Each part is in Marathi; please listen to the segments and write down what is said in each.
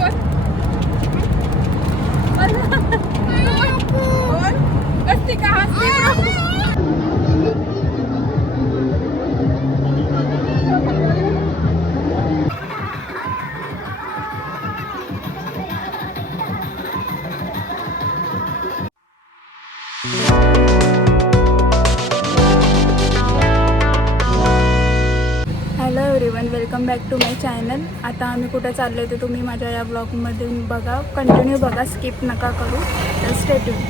बोल बोल हस्ती का हस्ती hello everyone, welcome back to my channel. आता आम्ही कुठे चाललो ते तुम्ही माझ्या या ब्लॉगमध्ये बघा, कंटिन्यू बघा, स्किप नका करू. तर स्टे ट्यून.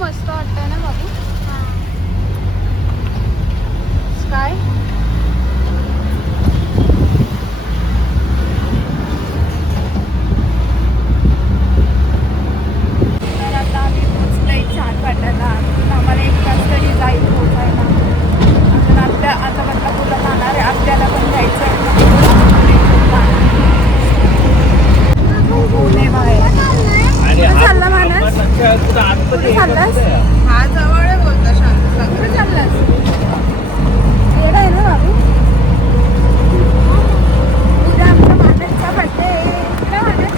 मस्त वाटतंय ना बाबू. स्काय तर आता आम्ही पोचलोय छान वाटायला. आम्हाला 1 तास तरी जाईल पोचायला. अजून आता बदलापूरला जाणार आहे. आपल्याला पण जायचं आहे. पुणे बाहेर चालला मानस. कुठे चाललास? हा जवळ आहे बोलता. शांत. कुठे चाललास? येडा आहे ना बाबू. उद्या आमच्या मानसचा बर्थडे आहे. कुठे मानस?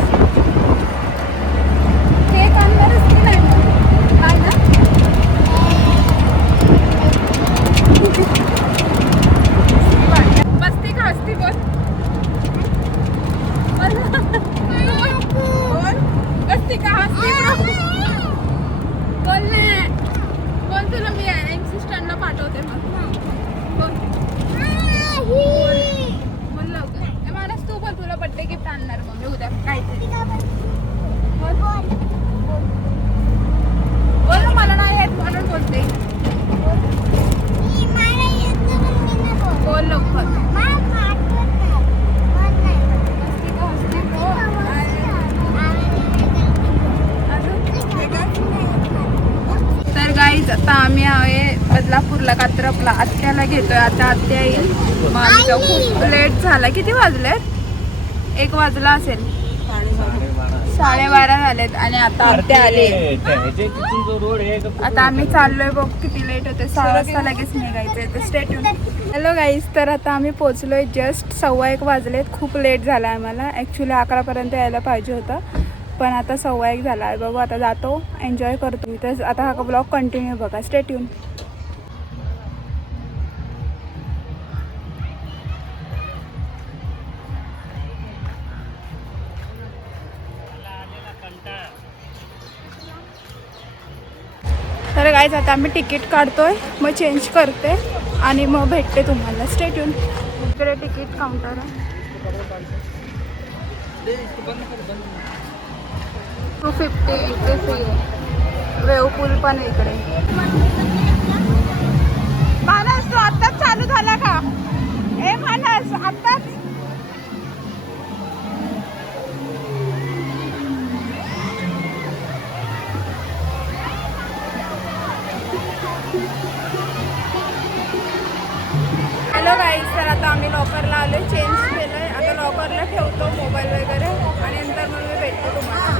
केक आणणारच की नाही? काय ना? बसती का हसती बोल बोल बसती का हसती बोल ना. बोल, तुला मी असिस्टंटला पाठवते. मग बोल बोल लवकर. मानस तू बोल, तुला बर्थडे गिफ्ट आणणार मग मी उद्या काहीतरी. बोल बोल ना. मला नाही येत म्हणून बोलते. बोल लवकर. तर गाईज आता आम्ही आहे बदलापूरला, कात्रपला. आत्याला घेतोय. आता आत्या येईल. मग आमचा खूप लेट झाला. किती वाजलेत? 1 वाजला असेल. 12:30 झालेत आणि आता आत्या आले. आता आम्ही चाललोय. बघ किती लेट होते. 6 वाजता लगेच निघायचंय. तर स्टे ट्यून. हॅलो गाईज, तर आता आम्ही पोचलोय. जस्ट 1:15 वाजलेत. खूप लेट झाला आम्हाला. ॲक्च्युली 11पर्यंत यायला पाहिजे होतं, पण आता 1:15 झाला आहे. बघू आता जातो, एन्जॉय करतो. तर आता हा ब्लॉग कंटिन्यू बघा. Stay tune. तर गाईज आता आम्ही तिकीट काढतोय, मग चेंज करते आणि मग भेटते तुम्हाला. Stay tune. इकडे तिकीट काउंटर आहे. 250 इकडे फ्री आहे. वेव पूल पण आहे इकडे. मानस, तो आत्ताच चालू झाला का? ए मानस, आत्ताच. हॅलो गाईज, तर आता आम्ही लॉकरला आलो. चेंज केलं आहे. आता लॉकरला ठेवतो मोबाईल वगैरे आणि नंतर मग मी भेटते तुम्हाला.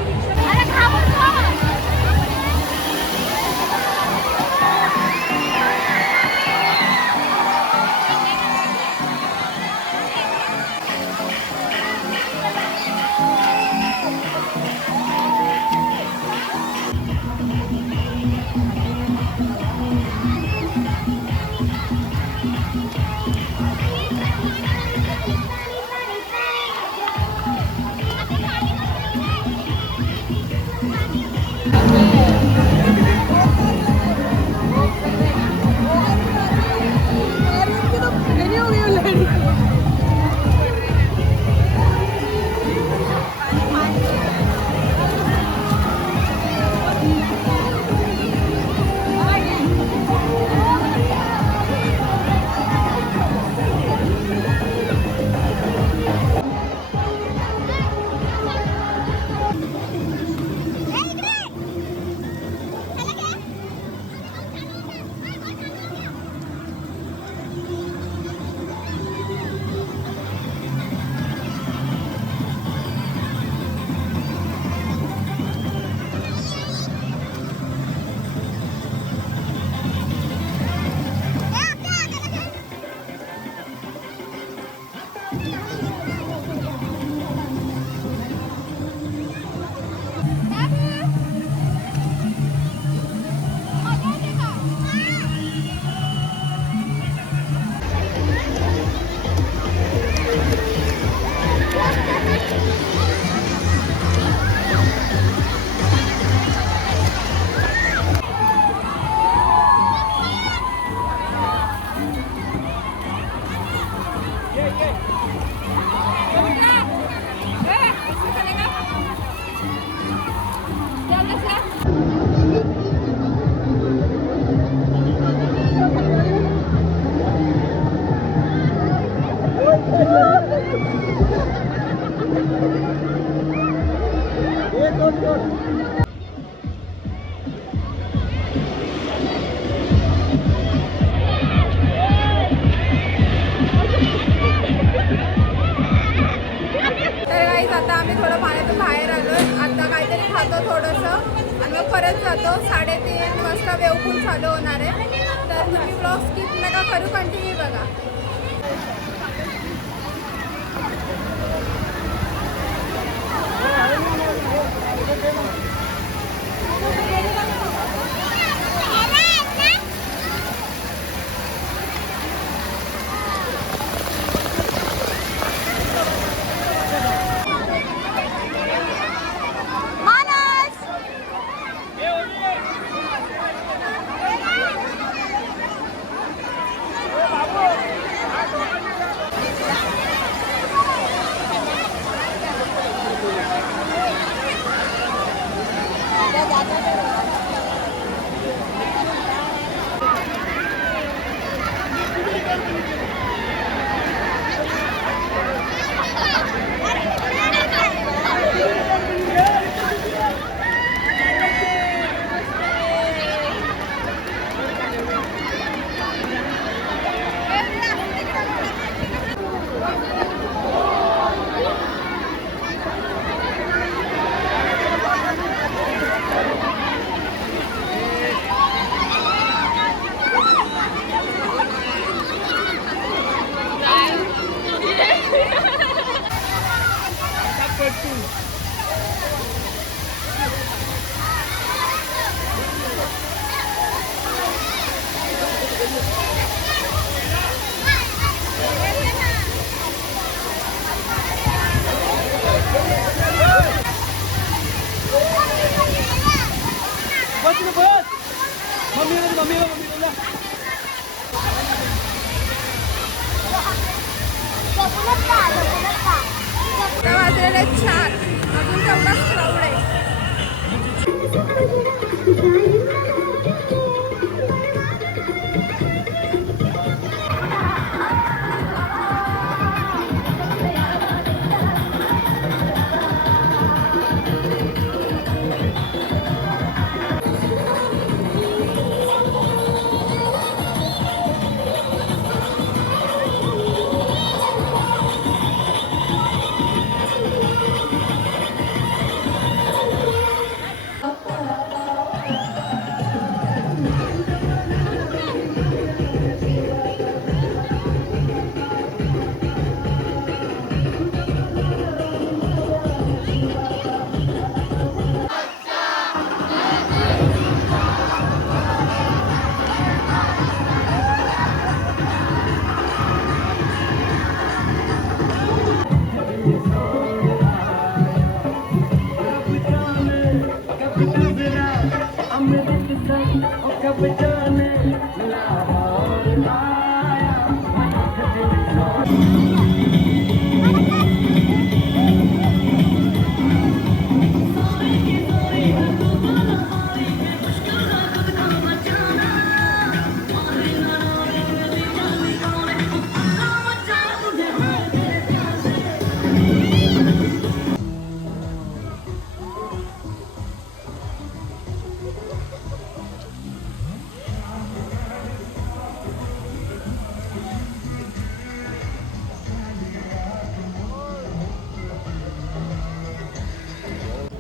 आता आम्ही थोडं पाण्यातून बाहेर आलो. आता काहीतरी खातो थोडंसं आणि मग परत जातो. 3:30 वाजता वेवपूल चालू होणार आहे. तर तुम्ही ब्लॉग स्किप नका करू, कंटिन्यू बघा. वाजलेले 4 अजून तेवढाच क्राऊड आहे.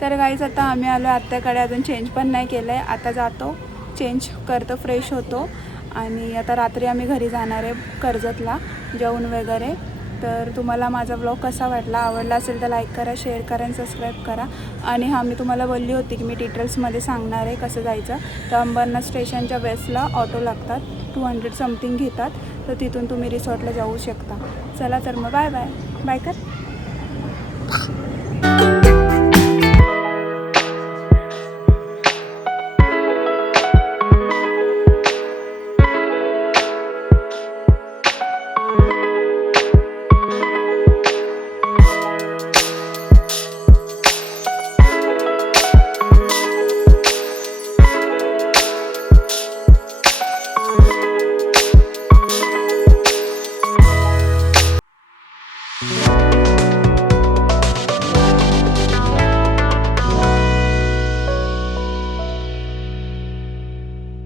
तर गाईज आता आम्ही आलो आत्याकडे. अजून चेंज पण नाही केलं आहे. आता जातो, चेंज करतो, फ्रेश होतो आणि आता रात्री आम्ही घरी जाणार आहे कर्जतला जेवून वगैरे. तर तुम्हाला माझा ब्लॉग कसा वाटला, आवडला असेल तर लाईक करा, शेअर करा आणि सबस्क्राईब करा. आणि हां, मी तुम्हाला बोलली होती की मी डिटेल्समध्ये सांगणार आहे कसं जायचं. तर अंबरनाथ स्टेशनच्या वेस्टला ऑटो लागतात, 200 समथिंग घेतात. तर तिथून तुम्ही रिसॉर्टला जाऊ शकता. चला तर मग बाय बाय. बाय कर.